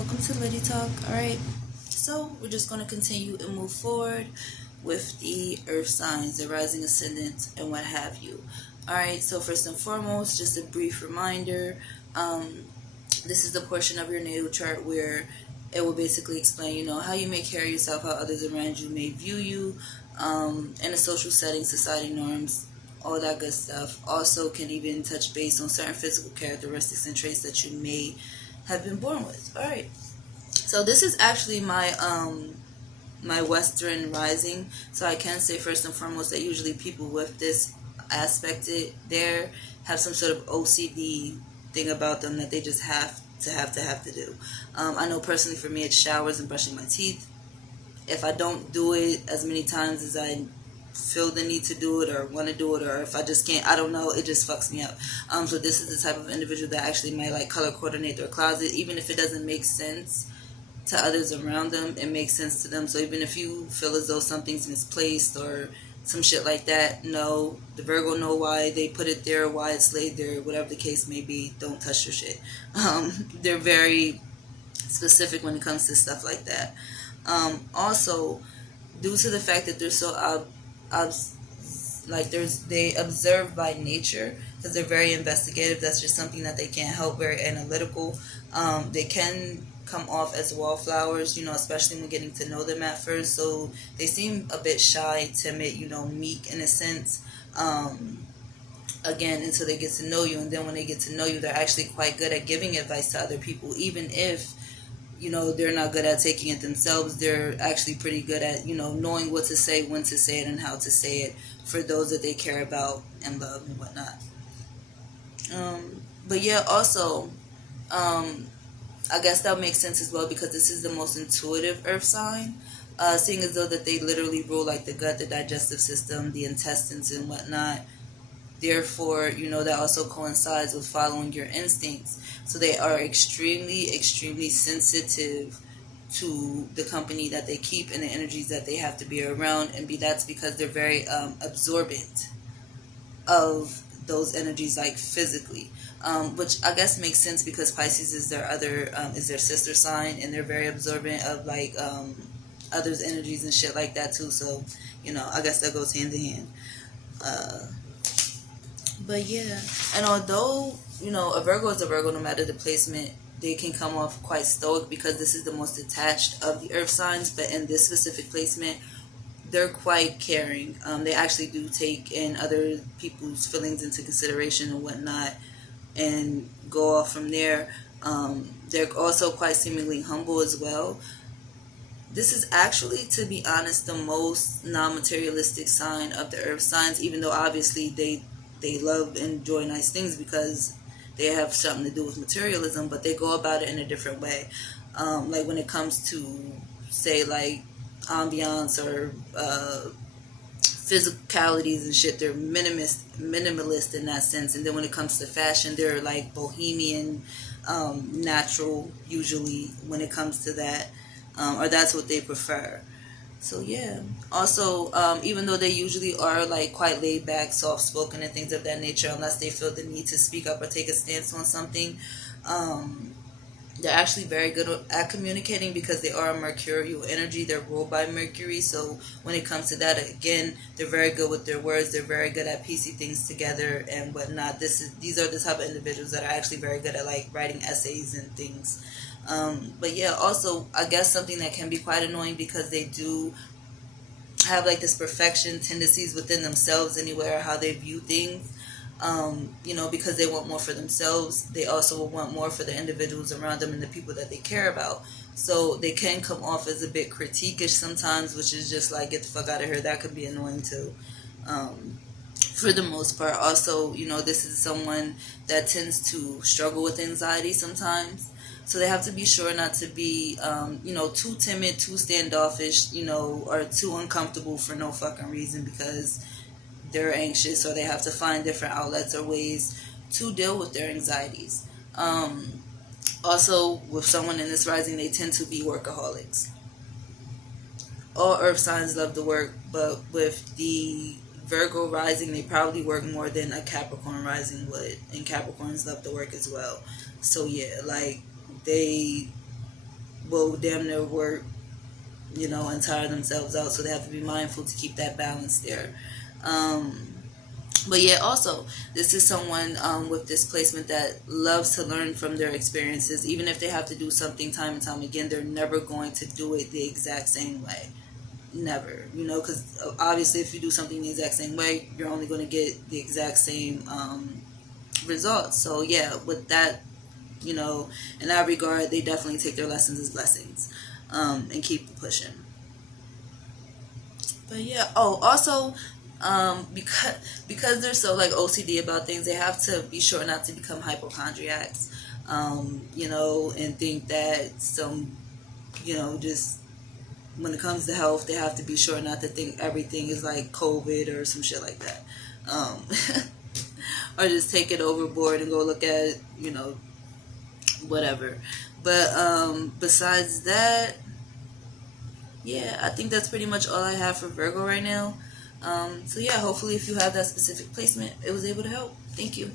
welcome to Lady Talk. Alright, so we're just going to continue and move forward with the earth signs, the rising ascendant, and what have you. Alright, so first and foremost, just a brief reminder. This is the portion of your natal chart where it will basically explain, how you may carry yourself, how others around you may view you, in a social setting, society norms, all that good stuff. Also can even touch base on certain physical characteristics and traits that you may have been born with. All right. So this is actually my Western rising. So I can say first and foremost that usually people with this aspect there have some sort of OCD thing about them that they just have to do. I know personally for me it's showers and brushing my teeth. If I don't do it as many times as I feel the need to do it or want to do it, or if I just can't, I don't know, it just fucks me up. So this is the type of individual that actually might like color coordinate their closet, even if it doesn't make sense to others around them, it makes sense to them. So even if you feel as though something's misplaced or some shit like that, no, the Virgo know why they put it there, why it's laid there, whatever the case may be. Don't touch your shit. They're very specific when it comes to stuff like that. Also, due to the fact that they're so they observe by nature, because they're very investigative. That's just something that they can't help. Very analytical. They can come off as wallflowers, especially when getting to know them at first. So they seem a bit shy, timid, meek in a sense. Again, until they get to know you, and then when they get to know you, they're actually quite good at giving advice to other people, even if they're not good at taking it themselves. They're actually pretty good at, knowing what to say, when to say it, and how to say it for those that they care about and love and whatnot. But yeah, also, I guess that makes sense as well because this is the most intuitive earth sign, seeing as though that they literally rule like the gut, the digestive system, the intestines and whatnot. Therefore, that also coincides with following your instincts. So they are extremely, extremely sensitive to the company that they keep and the energies that they have to be around. And that's because they're very absorbent of those energies, like physically. Which I guess makes sense because Pisces is their sister sign, and they're very absorbent of like others' energies and shit like that too. So, I guess that goes hand in hand. But yeah, and although, a Virgo is a Virgo, no matter the placement, they can come off quite stoic because this is the most detached of the earth signs. But in this specific placement, they're quite caring. They actually do take in other people's feelings into consideration and whatnot and go off from there. They're also quite seemingly humble as well. This is actually, to be honest, the most non-materialistic sign of the earth signs, even though obviously they love and enjoy nice things because they have something to do with materialism, but they go about it in a different way. Like when it comes to, say, like ambiance or physicalities and shit, they're minimalist in that sense. And then when it comes to fashion, they're like bohemian, natural usually when it comes to that, or that's what they prefer. So yeah. Also, even though they usually are like quite laid back, soft spoken, and things of that nature, unless they feel the need to speak up or take a stance on something, they're actually very good at communicating because they are a mercurial energy. They're ruled by Mercury. So when it comes to that, again, they're very good with their words. They're very good at piecing things together and whatnot. These are the type of individuals that are actually very good at like writing essays and things. But yeah, also, I guess something that can be quite annoying because they do have like this perfection tendencies within themselves anywhere, how they view things. Because they want more for themselves, they also will want more for the individuals around them and the people that they care about. So they can come off as a bit critiquish sometimes, which is just like, get the fuck out of here. That could be annoying too. For the most part. Also, this is someone that tends to struggle with anxiety sometimes. So they have to be sure not to be, too timid, too standoffish, or too uncomfortable for no fucking reason because they're anxious, or they have to find different outlets or ways to deal with their anxieties. Also, with someone in this rising, they tend to be workaholics. All earth signs love to work, but with the Virgo rising, they probably work more than a Capricorn rising would, and Capricorns love to work as well. So yeah, like they will damn near work, and tire themselves out. So they have to be mindful to keep that balance there. But yeah, also, this is someone with displacement that loves to learn from their experiences. Even if they have to do something time and time again, they're never going to do it the exact same way. Never. Because obviously if you do something the exact same way, you're only going to get the exact same results. So yeah, with that, in that regard, they definitely take their lessons as blessings, and keep pushing. But yeah, also, because they're so like OCD about things, they have to be sure not to become hypochondriacs, and think that just when it comes to health, they have to be sure not to think everything is like COVID or some shit like that, or just take it overboard and go look at whatever. But besides that, yeah, I think that's pretty much all I have for Virgo right now. So yeah, hopefully if you have that specific placement, it was able to help. Thank you.